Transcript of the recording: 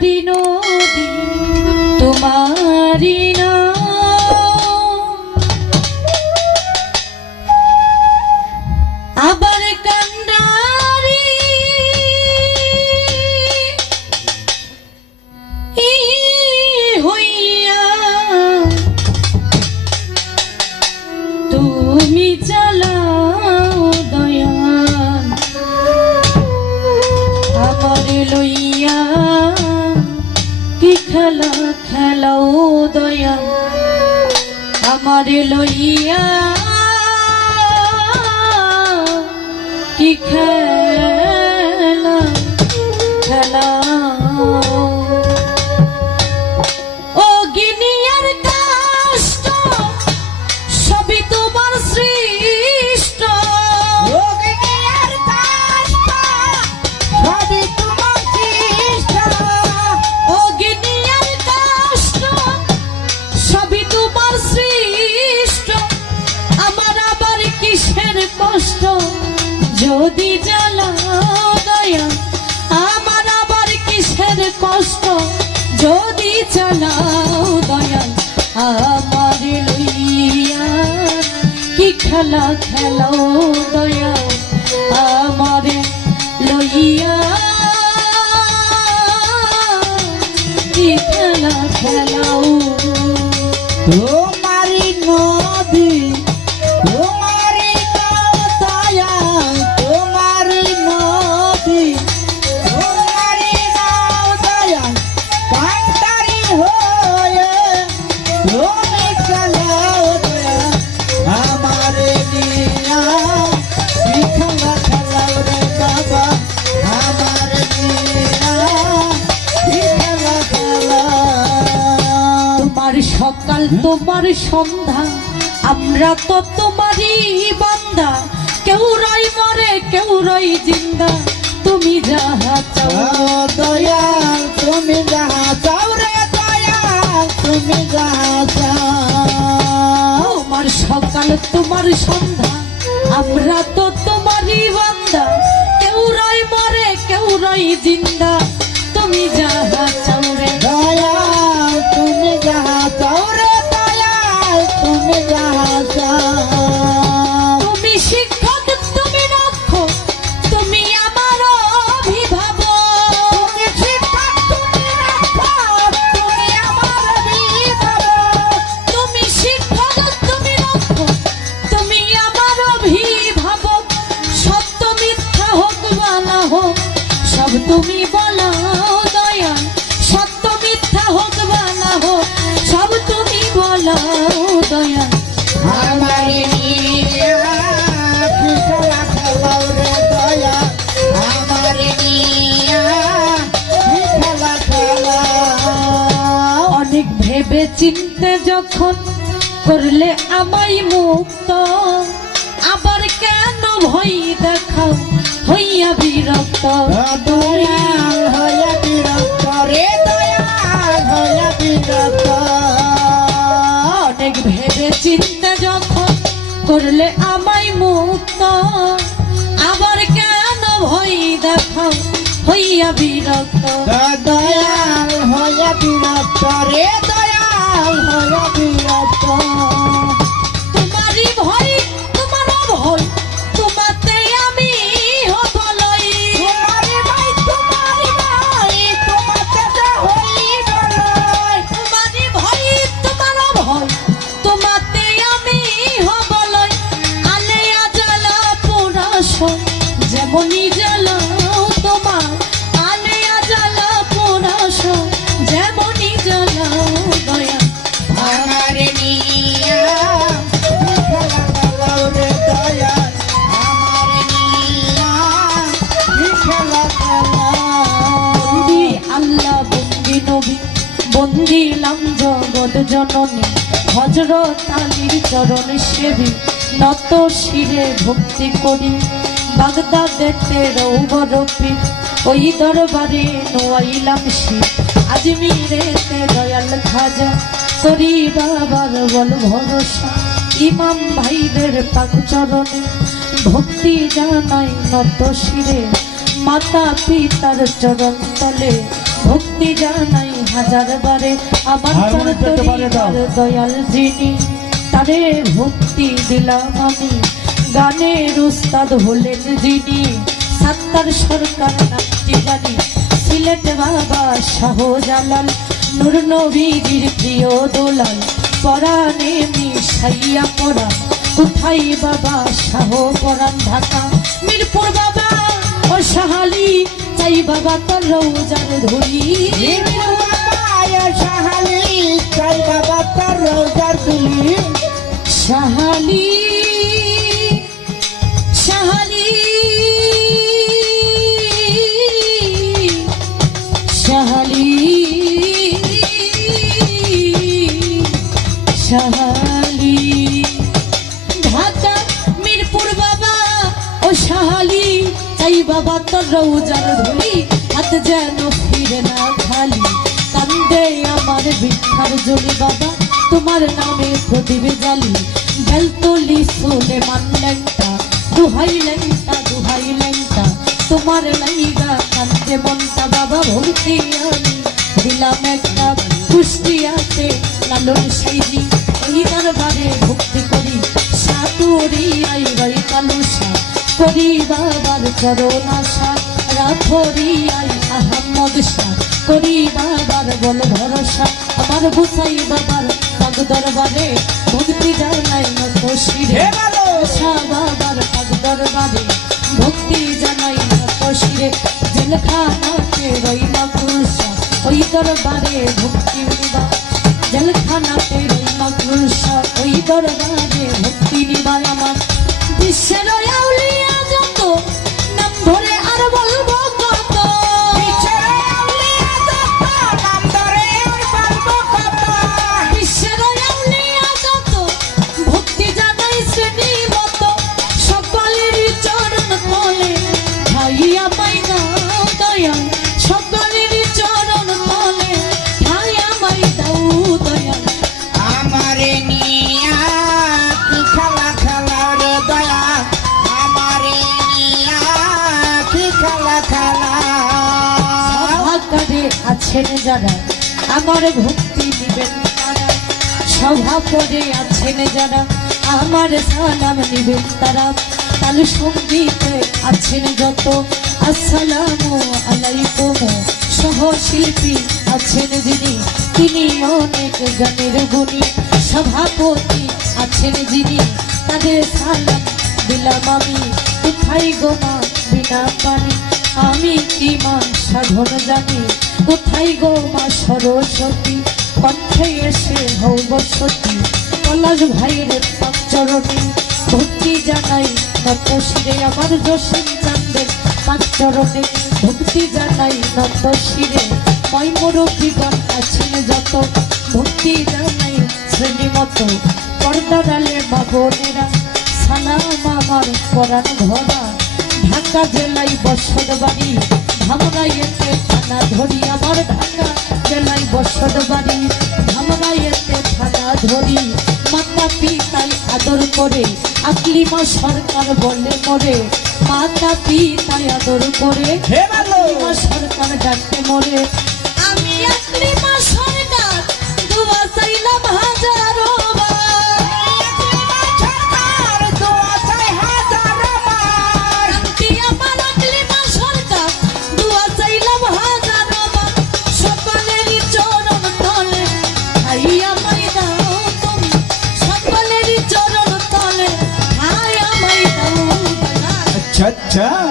তোমারি নদী খেলাও দয়া আমার লইয়া কি খেলা? কষ্ট, যদি জ্বালাও দয়া, আমার আবার কিসের কষ্ট? যদি চালাও দয়া, আমার কি খেলা খেলাও দয়া? আমার লইয়া কি খেলা খেলাও সকাল তোমার সন্ধ্যা আমরা তো তোমারই বান্দা। কেউ রই মরে কেউ রই জিন্দা। তুমি যাহা চাও দয়াল তুমি যাহা চাও রে দয়াল তুমি যাহা চাও। তোমার সকাল তোমার সন্ধ্যা আমরা তো তোমারই বান্দা। কেউ রই মরে কেউ রই জিন্দা। চিনতে যখন করলে আমায় মুক্ত আবার কেন ভয় দেখাও হইয়া বিরক্ত? দয়াল হইয়া বিরক্ত রে দয়াল হইয়া বিরক্ত। অনেক ভেবে চিন্তা যখন করলে আমায় মুক্ত আবার কেন ভয় দেখাও হইয়া বিরক্ত? দয়াল হইয়া বিরক্ত রে দয়াল হইয়া বিরক্ত জননী। হজরত আলীর চরণ সেবি, নত শিরে ভক্তি করি। বাগদা বাগদাদেতে রৌবরপি, ওই দরবারে নোয়াইলাম শিব। আজমিরেতে দয়াল খাজা করি বাবার বল ভরসা। ইমাম ভাইদের পাক চরণে ভক্তি জানাই নত শিরে। মাতা পিতার চরণ তলে ভক্তি জানাই হাজার বারে আমার দয়াল যিনি তারে ভক্তি দিলাম আমি। গানের উস্তাদ হলেন যিনি সাত্তার সরকার নামটি জানি। সিলেট বাবা শাহজালাল নূর নবীজির প্রিয় দোলাল। পরাণে মিশাইয়া পড়া কোথায় বাবা শাহ পরাণ ঢাকা? মিরপুর বাবা ও সাহালি চাই বাবা তার রৌজার ধরি সাহালি চাই বাবা তার রোজার তুলি সাহালি সাহালি সাহালি সাহালি। ঢাকা, মিরপুর বাবা, ও সাহালি চাই বাবা তোর রৌজার ধুলি হাত যেন ভিক্ষার জলি বাবা তোমার নামে প্রদীপ জালি বেলতলি সোলে মান ল্যাংটা, দুহাই ল্যাংটা দুহাই ল্যাংটা। তোমার লাইগা কান্দে মনটা, বাবা ভক্তি আমি দিলাম একটা কুষ্টিয়াতে লালন সাইজি। ওই দরবারে ভক্তি করি, সাতুরি আই গাই কালুসা করি বাবার চরণ আশা। রাখরি আই আহমদ শাহ। করি বাবার বল ভরসা আমার বুসাই বাবার পাগ দরবারে। ভক্তি জানাই নত শিরে হে বাবার পাগ দরবারে। ভক্তি জানাই নত শিরে জেলখানাতে রইলা পুরুষা ওই দরবারে ভক্তি নিবা জেলখানাতে রইলা পুরুষা ওই দরবারে আছেন যারা, আমার ভক্তি দিবেন তারা, সভা করে আছেন যারা, আমার সালাম নিবেন তারা, তালু সঙ্গীতে আছেন যত, আসসালামু আলাইকুম, সহশিল্পী আছেন যিনি, তিনি অনেক গানের গুণী, সভাপতি আছেন যিনি, তাদের সালাম দিলাম আমি, কোথায় গোমা বিনা পানি, আমি কি মা সাধন জানি? কোথায় গো মা সরস্বতী? কণ্ঠে এসে হৌ বসতী। পলাশ ভাইয়ের পাঁচরণে ভক্তি জানাই নত শিরে আমার জসিম চান্দের পাঁচরণে ভক্তি জানাই নত শিরে ময়মরূপীগণ আছেন যত, ভক্তি জানাই শ্রেণি মতো পর্দারালে মা বোনেরা, সালাম আমার পরাণ ভরা। ঢাকা জেলায় বসত বাড়ি ধামরাইয়েতে থানা ধরি আমার ঢাকা জেলায় বসত বাড়ি। ধামরাইয়েতে থানা ধরি মাতা পিতাই আদর করে আকলিমা সরকার বলে মরে। মাতা পিতাই আদর করে আকলিমা সরকার ডাকতে মরে। আমি আকলিমা সরকার দুয়া চাইলাম Tchau!